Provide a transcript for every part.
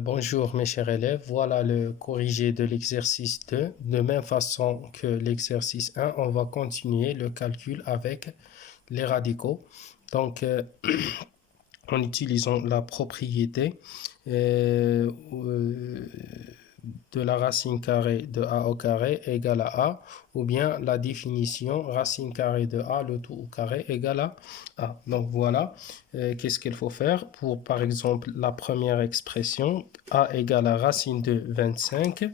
Bonjour mes chers élèves, voilà le corrigé de l'exercice 2. De même façon que l'exercice 1, on va continuer le calcul avec les radicaux. Donc, en utilisant la propriété de la racine carrée de a au carré égale à a, ou bien la définition racine carrée de a, le tout au carré égale à a. Donc voilà, qu'est-ce qu'il faut faire pour, par exemple, la première expression, a égale à racine de 25,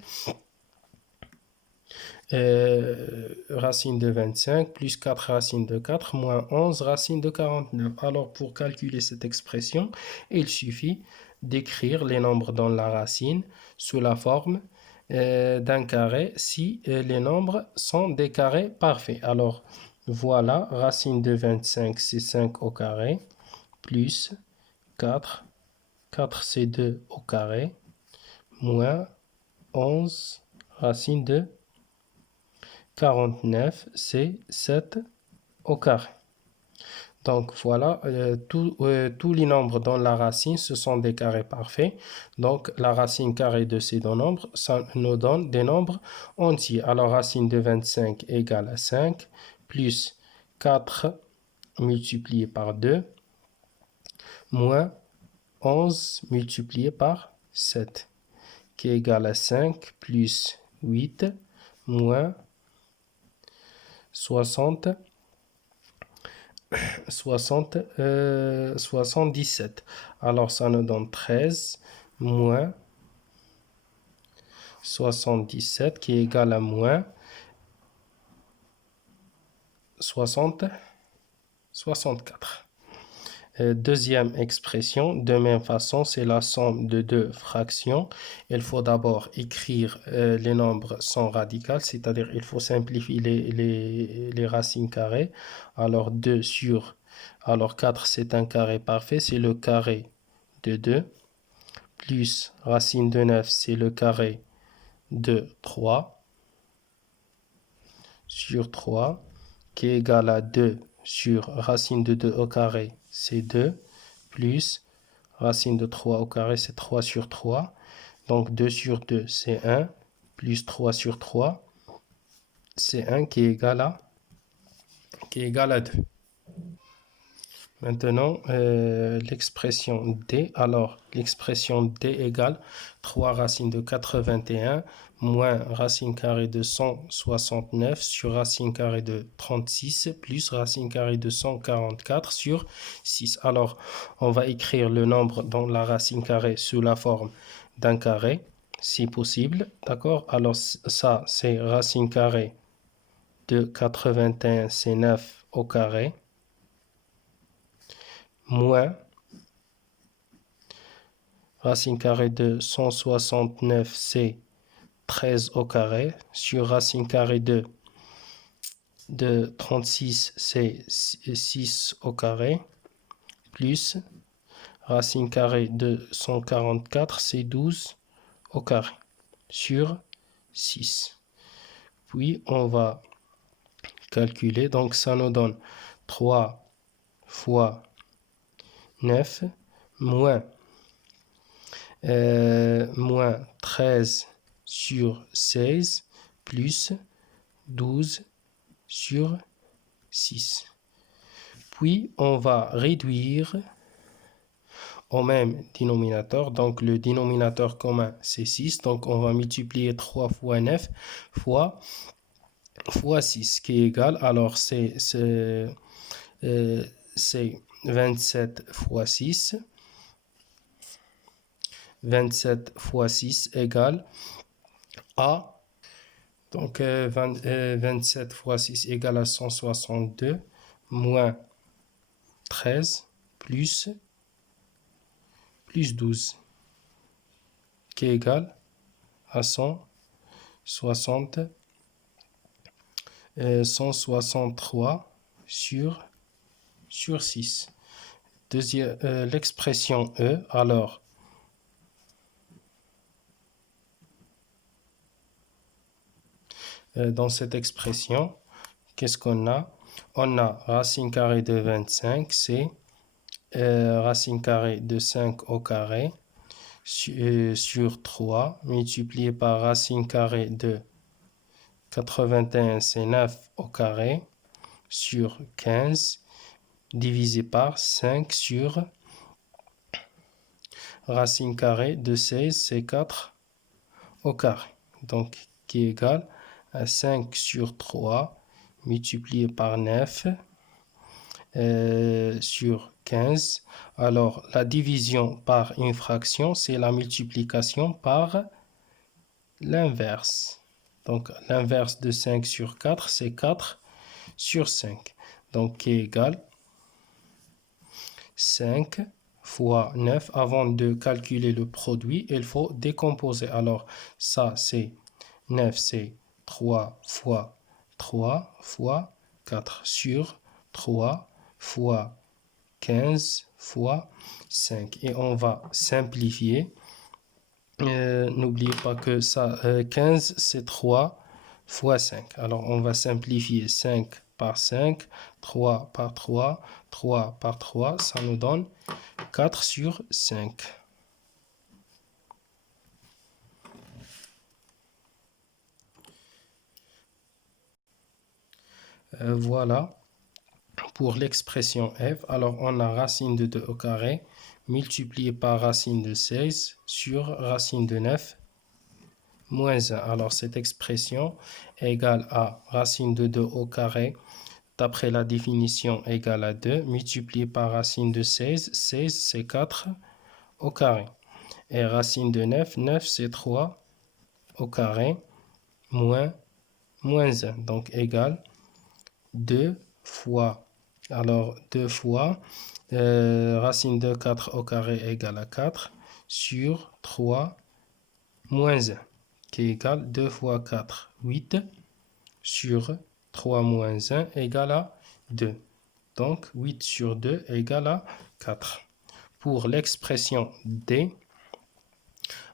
racine de 25 plus 4 racines de 4 moins 11 racines de 49. Alors pour calculer cette expression, il suffit d'écrire les nombres dans la racine sous la forme d'un carré si les nombres sont des carrés parfaits. Alors voilà, racine de 25 c'est 5 au carré, plus 4, 4 c'est 2 au carré, moins 11 racine de 49, c'est 7 au carré. Donc voilà, tous les nombres dans la racine, ce sont des carrés parfaits. Donc la racine carrée de ces deux nombres, ça nous donne des nombres entiers. Alors racine de 25 égale à 5, plus 4 multiplié par 2, moins 11 multiplié par 7, qui est égal à 5, plus 8, moins 60, 77. Alors, ça nous donne 13 moins 77 qui est égal à moins 64. Deuxième expression, de même façon, c'est la somme de deux fractions. Il faut d'abord écrire les nombres sans radical, c'est-à-dire il faut simplifier les racines carrées. Alors 2 sur, alors 4 c'est un carré parfait, c'est le carré de 2, plus racine de 9 c'est le carré de 3 sur 3 qui est égal à 2 sur racine de 2 au carré, c'est 2, plus racine de 3 au carré, c'est 3 sur 3. Donc 2 sur 2, c'est 1, plus 3 sur 3, c'est 1 qui est égal à 2. Maintenant, l'expression D. Alors, l'expression D égale 3 racines de 81 moins racine carrée de 169 sur racine carrée de 36 plus racine carrée de 144 sur 6. Alors, on va écrire le nombre dans la racine carrée sous la forme d'un carré, si possible. D'accord? Alors, ça, c'est racine carrée de 81, c'est 9 au carré, moins racine carrée de 169, c'est 13 au carré, sur racine carrée de 36, c'est 6 au carré, plus racine carrée de 144, c'est 12 au carré, sur 6. Puis, on va calculer, donc ça nous donne 3 fois 9, moins 13 sur 16 plus 12 sur 6. Puis, on va réduire au même dénominateur. Donc, le dénominateur commun, c'est 6. Donc, on va multiplier 3 fois 9 fois 6, qui est égal. Alors, c'est 27 fois 6. 27 fois 6 égale à, donc 27 fois 6 égale à 162, moins 13, plus 12, qui est égal à 163 sur 6. L'expression E, alors, dans cette expression, qu'est-ce qu'on a? On a racine carrée de 25, c'est racine carrée de 5 au carré, sur 3 multiplié par racine carrée de 81, c'est 9 au carré, sur 15, divisé par 5 sur racine carrée de 16, c'est 4 au carré. Donc, qui est égal à 5 sur 3 multiplié par 9 sur 15. Alors, la division par une fraction, c'est la multiplication par l'inverse. Donc, l'inverse de 5 sur 4, c'est 4 sur 5. Donc, qui est égal 5 fois 9. Avant de calculer le produit, il faut décomposer. Alors, ça, c'est 9, c'est 3 fois 3 fois 4 sur 3 fois 15 fois 5. Et on va simplifier. N'oubliez pas que ça, 15, c'est 3 fois 5. Alors, on va simplifier 5 par 5, 3 par 3, 3 par 3, ça nous donne 4 sur 5. Voilà pour l'expression f. Alors, on a racine de 2 au carré multiplié par racine de 16 sur racine de 9 moins 1. Alors, cette expression est égale à racine de 2 au carré, d'après la définition, égale à 2, multiplié par racine de 16. 16, c'est 4 au carré. Et racine de 9, 9, c'est 3 au carré, moins 1. Donc, égale 2 fois. Alors, 2 fois racine de 4 au carré égale à 4 sur 3 moins 1, qui est égal 2 fois 4, 8 sur 3 moins 1 égale à 2. Donc, 8 sur 2 égale à 4. Pour l'expression D,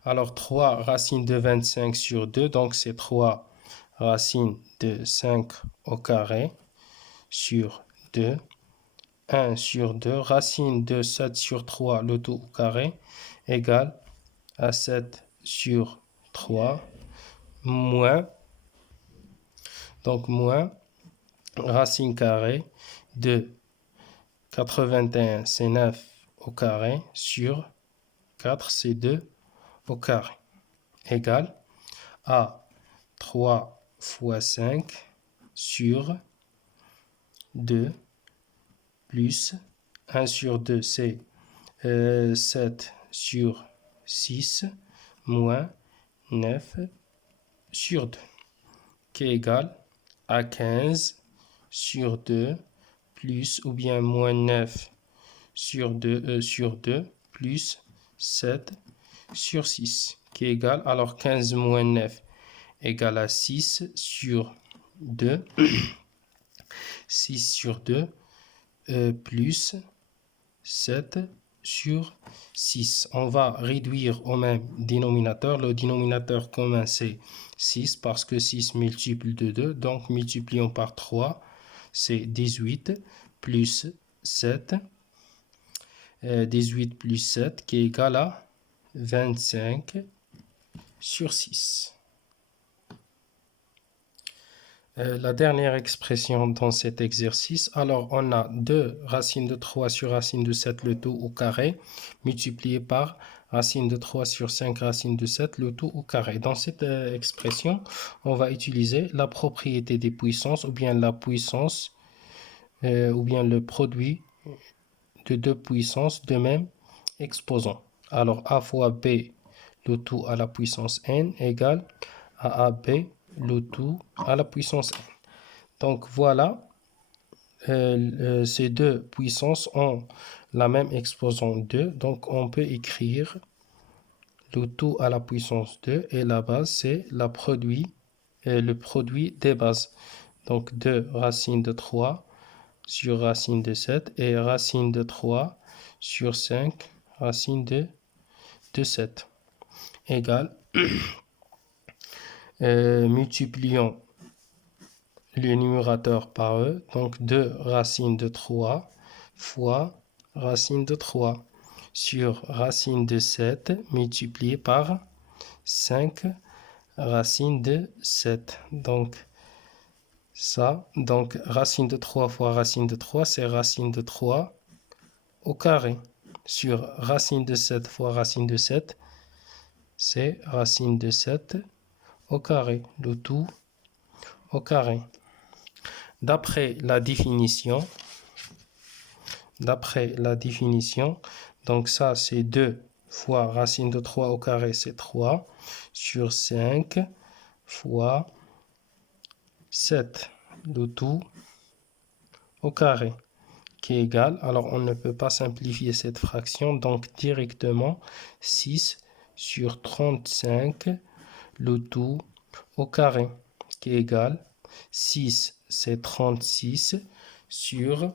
alors 3 racines de 25 sur 2, donc c'est 3 racines de 5 au carré sur 2. 1 sur 2, racine de 7 sur 3, le tout au carré, égale à 7 sur 3, moins, donc moins, racine carrée de 81, c'est 9 au carré, sur 4, c'est 2 au carré, égale à 3 fois 5 sur 2 plus 1 sur 2, c'est 7 sur 6 moins 9 sur 2, qui est égal à 15 sur 2 plus ou bien moins 9 sur 2 plus 7 sur 6, qui est égal, alors 15 moins 9 égale à 6 sur 2, 6 sur 2 plus 7 sur 6. On va réduire au même dénominateur. Le dénominateur commun, c'est 6 parce que 6 multiple de 2. Donc, multiplions par 3. C'est 18 plus 7. 18 plus 7 qui est égal à 25 sur 6. La dernière expression dans cet exercice, alors on a 2 racines de 3 sur racine de 7, le tout au carré, multiplié par racine de 3 sur 5 racine de 7, le tout au carré. Dans cette expression, on va utiliser la propriété des puissances, ou bien la puissance, ou bien le produit de deux puissances de même exposant. Alors a fois b, le tout à la puissance n, égale à ab, le tout à la puissance n. Donc voilà, ces deux puissances ont la même exposant 2. Donc on peut écrire le tout à la puissance 2 et la base c'est le produit des bases. Donc 2 racine de 3 sur racine de 7 et racine de 3 sur 5 racine de 7 égale, multiplions le numérateur par eux, donc 2 racine de 3 fois racine de 3 sur racine de 7 multiplié par 5 racine de 7. Donc, ça, donc racine de 3 fois racine de 3, c'est racine de 3 au carré. Sur racine de 7 fois racine de 7, c'est racine de 7 au carré. Le tout au carré. D'après la définition, donc ça c'est 2 fois racine de 3 au carré, c'est 3 sur 5 fois 7, le tout au carré, qui est égal, alors on ne peut pas simplifier cette fraction, donc directement 6 sur 35, le tout au carré, qui est égal, 6 c'est 36 sur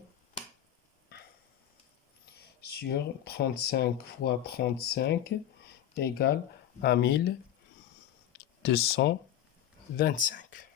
35 fois 35 égale à 1225.